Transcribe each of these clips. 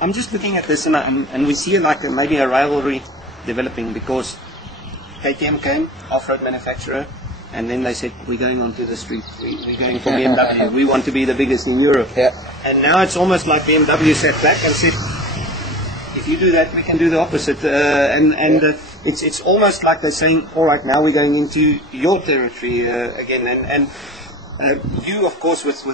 I'm just looking at this, and we see like maybe a rivalry developing, because KTM came, off-road manufacturer, and then they said, we're going onto the street, we're going for BMW, we want to be the biggest in Europe. Yeah. And now it's almost like BMW sat back and said, if you do that, we can do the opposite. It's almost like they're saying, all right, now we're going into your territory again. And you, of course, with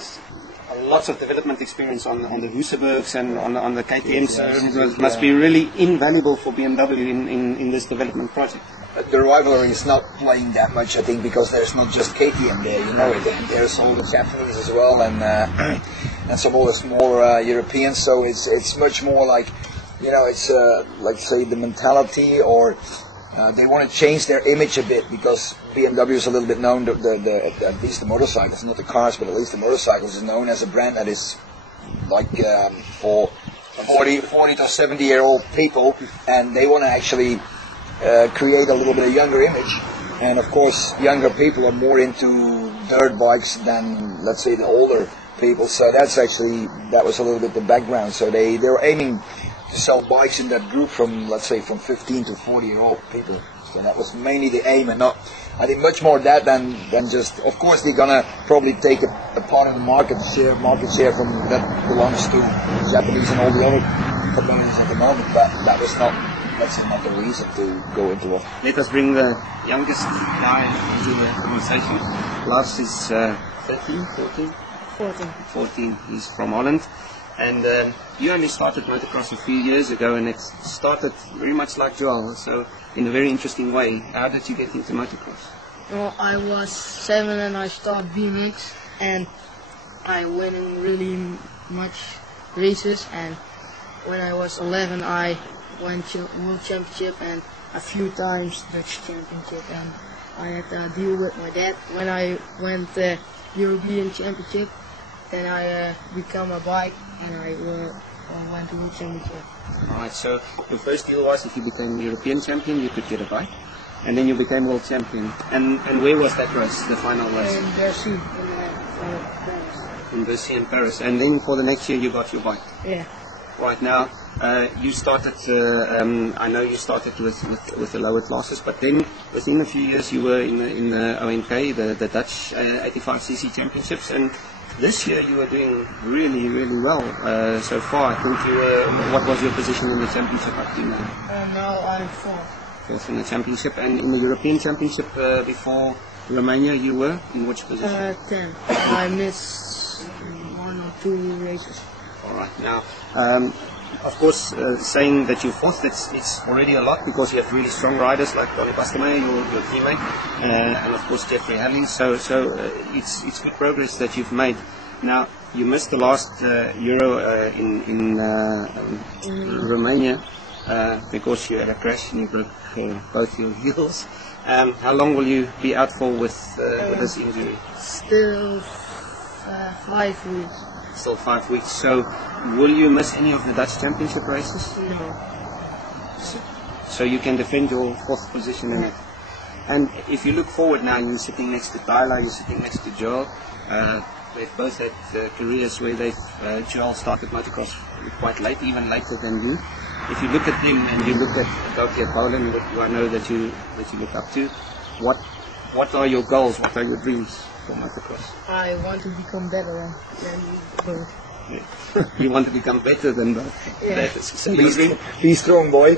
lots of development experience on the Husabergs and on the KTMs, must be really invaluable for BMW in this development project. The rivalry is not playing that much, I think, because there's not just KTM there, you know, there's all the Japanese as well, and some of the more Europeans, so it's much more like, you know, it's like say the mentality, or they want to change their image a bit, because BMW is a little bit known, at least the motorcycles, not the cars, but at least the motorcycles is known as a brand that is like for 40 to 70-year-old people, and they want to actually create a little bit of younger image. And of course younger people are more into dirt bikes than, let's say, the older people, so that was a little bit the background. So they were aiming to sell bikes in that group from, let's say, from 15 to 40-year-old people. So that was mainly the aim, and not, I think, much more that than just, of course they're gonna probably take a part of the market share from that belongs to the Japanese and all the other companies at the moment, but that was not, that's not the reason to go into it. Let us bring the youngest guy into the conversation. Lars is 13, 14. He's from Holland. And you only started motocross a few years ago, and it started very much like Joel, so in a very interesting way. How did you get into motocross? Well, I was 7 and I started BMX, and I went in really much races, and when I was 11 I went to World Championship and a few times Dutch Championship, and I had a deal with my dad. When I went European Championship, then I became a bike, and I went to World Championship. Alright, so the first deal was if you became European champion, you could get a bike, and then you became world champion. And where was that race, the final race? In Bercy, in Paris. In Bercy and Paris. And then for the next year you got your bike? Yeah. Right now, you started, I know you started with the lower classes, but then within a few years you were in the ONK, the Dutch 85cc championships, and this year you were doing really, really well so far. I think you were, what was your position in the championship up to now? Now I'm fourth In the championship, and in the European Championship before Romania you were in which position? 10. I missed 1 or 2 races. Alright, now of course saying that you're fourth, it's already a lot, because you have really strong riders like Donny Bastemeyer, your teammate, and of course Jeffrey Halley, so it's good progress that you've made. Now you missed the last Euro in Romania because you had a crash and you broke both your heels. How long will you be out for with this injury? Still 5 weeks. Still 5 weeks. So will you miss any of the Dutch Championship races? No. So you can defend your fourth position in it. And if you look forward now, you're sitting next to Tyla, you're sitting next to Joel. They've both had careers where Joel started motocross quite late, even later than you. If you look at him and you look at Belgium, Poland, who I know that you look up to, what are your goals? What are your dreams for motocross? I want to become better than both. Yeah. You want to become better than both? Yeah. So be strong, boy.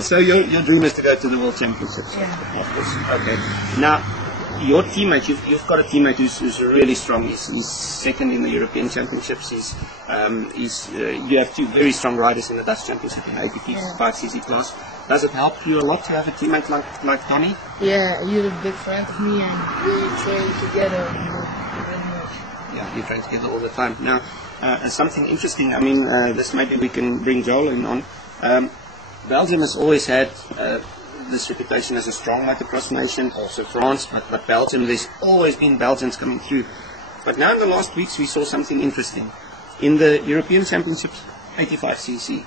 so your dream is to go to the World Championships? Yeah. Of course. Okay. Now, your teammate, you've got a teammate who's really strong. He's second in the European Championships. You have 2 very strong riders in the Dutch Championship in the 85cc class. Does it help you a lot to have a teammate like Donny? Yeah, you're a big friend of me, and we train together very much. Yeah, you train together all the time. Now, something interesting, I mean, this maybe we can bring Joel in on. Belgium has always had this reputation as a strong motocross nation, also France, but Belgium, there's always been Belgians coming through. But now in the last weeks we saw something interesting. In the European Championships, 85cc,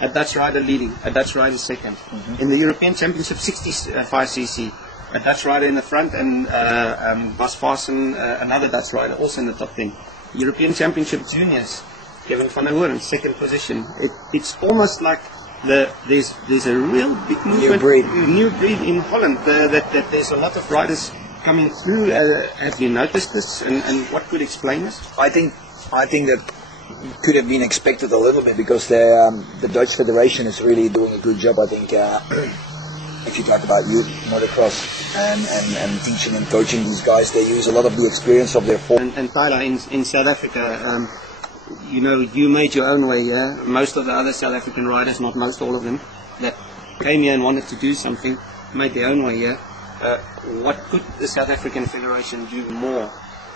a Dutch rider leading, a Dutch rider second. In the European Championship, 65cc, a Dutch rider in the front, and Bas Vassen, another Dutch rider, also in the top 10. European Championship Juniors, Kevin van der Hoorn, second position. It's almost like there's a real big movement, new breed in Holland. That there's a lot of riders coming through. Have you noticed this, and what could explain this? I think that could have been expected a little bit because the Dutch Federation is really doing a good job. I think if you talk about youth motocross and teaching and coaching these guys, they use a lot of the experience of their form. And Tyla, in South Africa, you know, you made your own way here. Most of the other South African riders, not most, all of them, that came here and wanted to do something, made their own way here. What could the South African Federation do more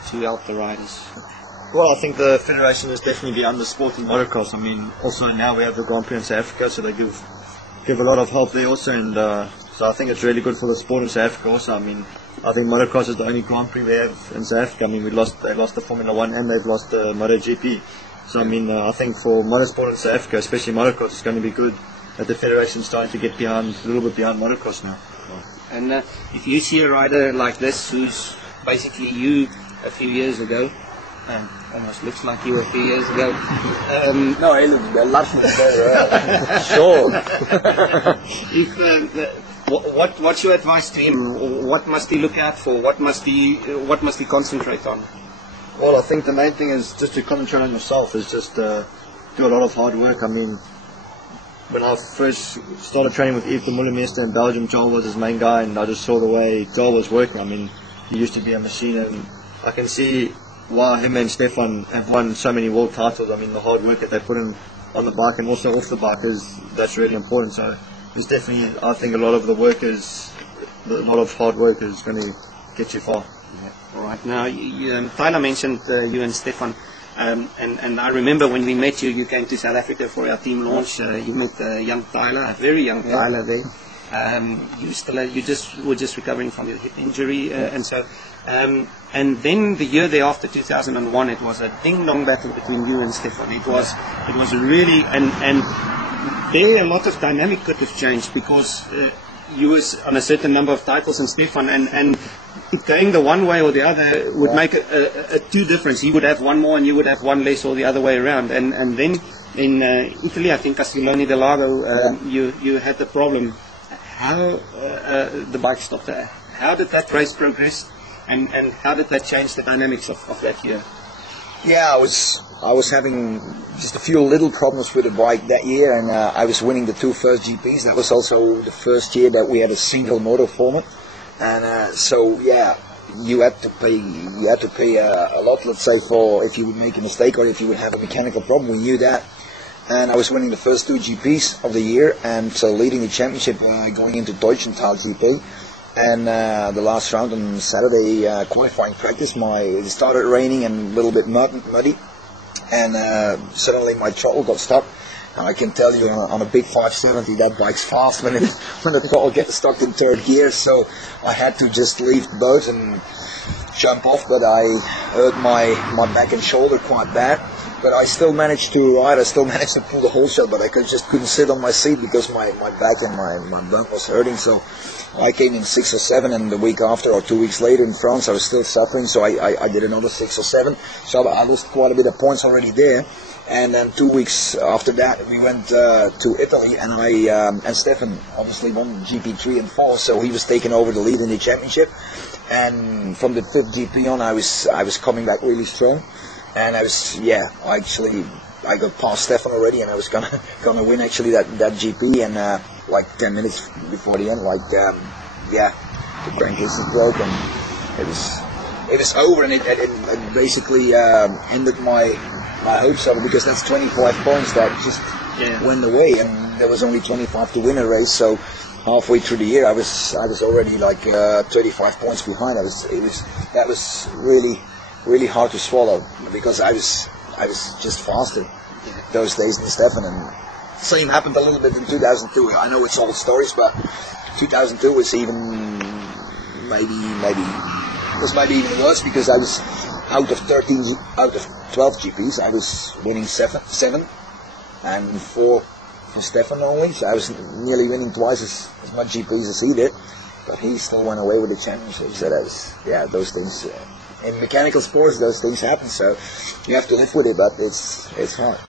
to help the riders? Well, I think the Federation is definitely behind the sport in motocross. I mean, also now we have the Grand Prix in South Africa, so they give a lot of help there also, and so I think it's really good for the sport in South Africa also. I mean, I think motocross is the only Grand Prix we have in South Africa. I mean, they lost the Formula 1 and they've lost the MotoGP. So I mean, I think for motorsport in South Africa, especially motocross, it's going to be good that the Federation is starting to get a little bit behind motocross now. And if you see a rider like this, who's basically you a few years ago, almost looks like you a few years ago. No, he looks Lars Van Berkel. Sure. What's your advice to him? What must he look out for? What must he concentrate on? Well, I think the main thing is just to concentrate on yourself. Is just do a lot of hard work. I mean, when I first started training with Yves de Molenmeester in Belgium, Joel was his main guy, and I just saw the way Joel was working. I mean, he used to be a machine, and I can see why him and Stefan have won so many world titles. I mean, the hard work that they put in on the bike and also off the bike that's really important. So it's definitely, I think, a lot of hard work is going to get you far. Yeah. All right. Now, Tyla mentioned you and Stefan, and I remember when we met you, you came to South Africa for our team launch. You met young Tyla, a very young Tyla there. You were just recovering from your hip injury, and so. And then the year thereafter, 2001, it was a ding-dong battle between you and Stefan. It was really, and there a lot of dynamic could have changed because you was on a certain number of titles and Stefan, and going the one way or the other would make a two difference. He would have one more and you would have one less, or the other way around. And then in Italy, I think Castiglione del Lago, you had the problem. How the bike stopped there. How did that race progress? And how did that change the dynamics of that year? Yeah, I was having just a few little problems with the bike that year, and I was winning the two first GPs. That was also the first year that we had a single motor format, and so yeah, you had to pay a lot. Let's say for if you would make a mistake or if you would have a mechanical problem, we knew that. And I was winning the first two GPs of the year, and so leading the championship going into Deutschenthal GP. And the last round on Saturday, qualifying practice, it started raining and a little bit muddy, and suddenly my throttle got stuck. And I can tell you, on a big 570, that bike's fast when the throttle gets stuck in third gear. So I had to just leave the boat and jump off, but I hurt my back and shoulder quite bad. But I still managed to ride. I still managed to pull the whole shot, but I just couldn't sit on my seat because my back and my bump was hurting. So I came in 6 or 7, and the week after or 2 weeks later in France, I was still suffering. So I did another 6 or 7. So I lost quite a bit of points already there. And then 2 weeks after that, we went to Italy, and and Stefan obviously won GP3 and 4, so he was taking over the lead in the championship. And from the 5th GP on, I was coming back really strong. And I got past Stefan already, and I was gonna win actually that GP. And like 10 minutes before the end, the crankcase broke, and it was over, and it basically ended my hopes of it, because that's 25 points that just went away, and there was only 25 to win a race. So halfway through the year, I was already 35 points behind. That was really hard to swallow, because I was just faster those days than Stefan. And same happened a little bit in 2002. I know it's all stories, but 2002 was maybe even worse, because I was out of 12 GPs, I was winning 7 and 4 for Stefan only. So I was nearly winning twice as much GPs as he did, but he still went away with the championship. So those things. In mechanical sports, those things happen, so you have to live with it, but it's hard.